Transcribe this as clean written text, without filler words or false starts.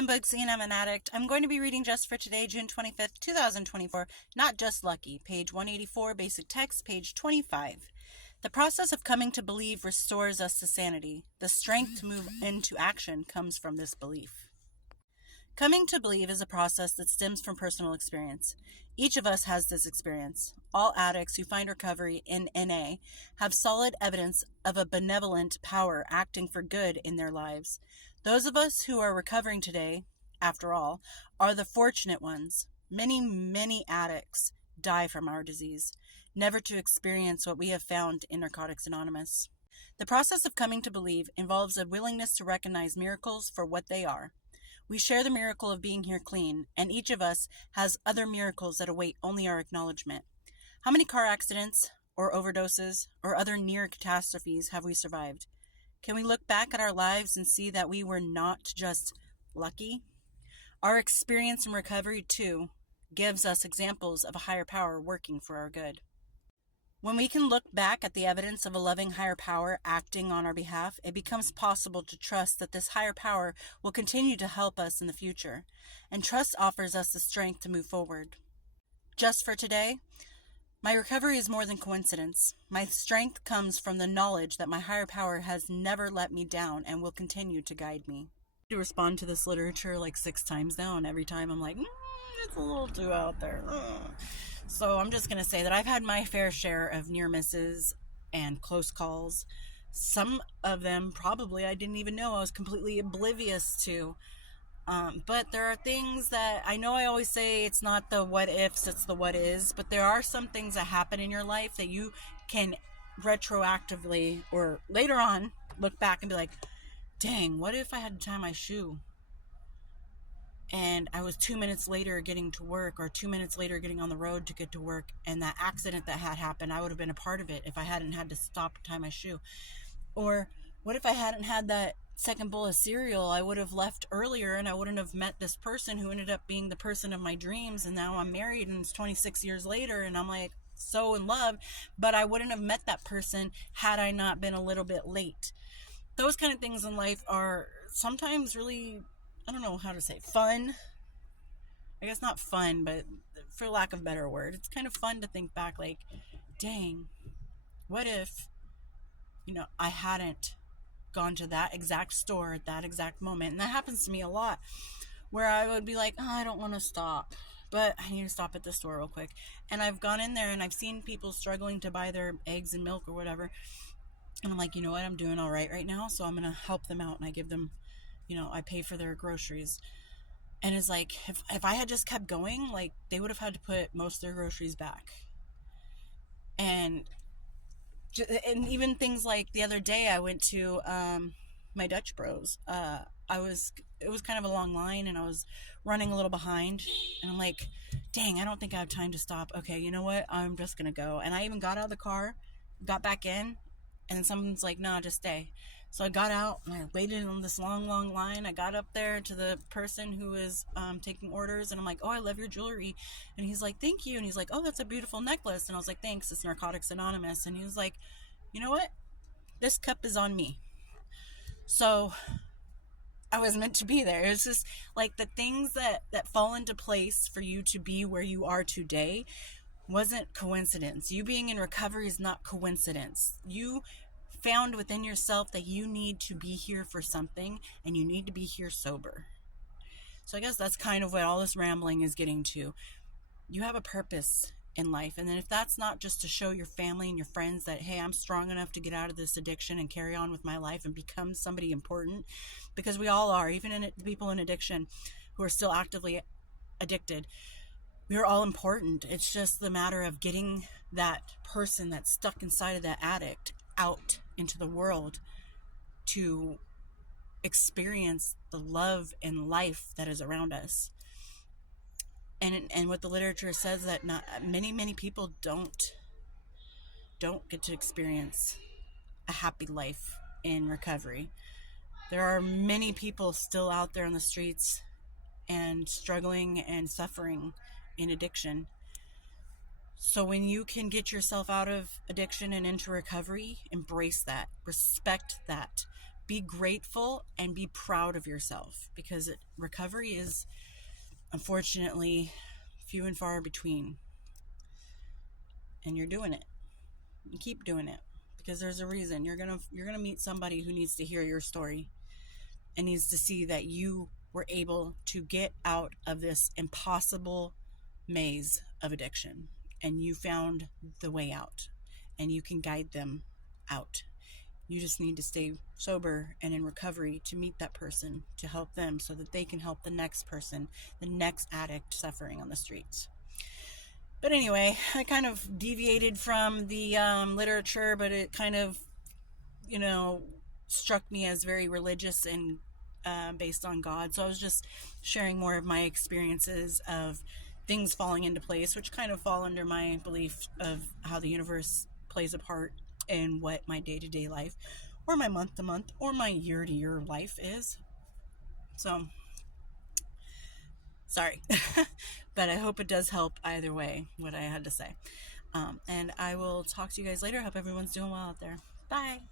I'm Bugsy and I'm an addict. I'm going to be reading just for today, June 25th, 2024, Not Just Lucky, page 184, basic text, page 25. The process of coming to believe restores us to sanity. The strength to move into action comes from this belief. Coming to believe is a process that stems from personal experience. Each of us has this experience. All addicts who find recovery in NA have solid evidence of a benevolent power acting for good in their lives. Those of us who are recovering today, after all, are the fortunate ones. Many addicts die from our disease, never to experience what we have found in Narcotics Anonymous. The process of coming to believe involves a willingness to recognize miracles for what they are. We share the miracle of being here clean, and each of us has other miracles that await only our acknowledgement. How many car accidents, or overdoses, or other near catastrophes have we survived? Can we look back at our lives and see that we were not just lucky? Our experience in recovery, too, gives us examples of a higher power working for our good. When we can look back at the evidence of a loving higher power acting on our behalf, it becomes possible to trust that this higher power will continue to help us in the future, and trust offers us the strength to move forward. Just for today, my recovery is more than coincidence. My strength comes from the knowledge that my higher power has never let me down and will continue to guide me. To respond to this literature like 6 times now, and every time I'm like, it's a little too out there. So I'm just going to say that I've had my fair share of near misses and close calls. Some of them probably I didn't even know, I was completely oblivious to. But there are things that I know I always say it's not the what ifs, it's the what is. But there are some things that happen in your life that you can retroactively or later on look back and be like, dang, what if I had to tie my shoe? And I was 2 minutes later getting to work, or 2 minutes later getting on the road to get to work, and that accident that had happened, I would have been a part of it if I hadn't had to stop to tie my shoe. Or what if I hadn't had that second bowl of cereal? I would have left earlier and I wouldn't have met this person who ended up being the person of my dreams, and now I'm married and it's 26 years later and I'm like so in love, but I wouldn't have met that person had I not been a little bit late. Those kind of things in life are sometimes really, I don't know how to say, fun. I guess not fun, but for lack of a better word, it's kind of fun to think back like, dang, what if, I hadn't gone to that exact store at that exact moment. And that happens to me a lot, where I would be like, I don't want to stop, but I need to stop at the store real quick. And I've gone in there and I've seen people struggling to buy their eggs and milk or whatever. And I'm like, you know what, I'm doing all right now, so I'm going to help them out. And I give them, I pay for their groceries. And it's like, if I had just kept going, like, they would have had to put most of their groceries back. And even things like the other day I went to my Dutch Bros. It was kind of a long line and I was running a little behind, and I'm like, dang, I don't think I have time to stop. Okay, you know what, I'm just gonna go. And I even got out of the car, got back in, and then someone's like, no, just stay. So I got out and I waited on this long line. I got up there to the person who was taking orders, and I'm like, oh, I love your jewelry. And he's like, thank you. And he's like, oh, that's a beautiful necklace. And I was like, thanks, it's Narcotics Anonymous. And he was like, you know what? This cup is on me. So I was meant to be there. It's just like the things that fall into place for you to be where you are today wasn't coincidence. You being in recovery is not coincidence. You found within yourself that you need to be here for something, and you need to be here sober. So I guess that's kind of what all this rambling is getting to. You have a purpose in life, and then if that's not just to show your family and your friends that, hey, I'm strong enough to get out of this addiction and carry on with my life and become somebody important, because we all are, even the people in addiction who are still actively addicted, we're all important. It's just the matter of getting that person that's stuck inside of that addict out into the world to experience the love and life that is around us. And what the literature says, that not many people don't get to experience a happy life in recovery. There are many people still out there on the streets and struggling and suffering in addiction. So when you can get yourself out of addiction and into recovery, embrace that, respect that, be grateful and be proud of yourself, because recovery is unfortunately few and far between. And you're doing it. You keep doing it, because there's a reason. You're gonna meet somebody who needs to hear your story and needs to see that you were able to get out of this impossible maze of addiction, and you found the way out, and you can guide them out. You just need to stay sober and in recovery to meet that person, to help them so that they can help the next person, the next addict suffering on the streets. But anyway, I kind of deviated from the literature, but it kind of, struck me as very religious and based on God. So I was just sharing more of my experiences of things falling into place, which kind of fall under my belief of how the universe plays a part in what my day-to-day life, or my month-to-month, or my year-to-year life is. So, sorry. But I hope it does help either way, what I had to say. And I will talk to you guys later. Hope everyone's doing well out there. Bye.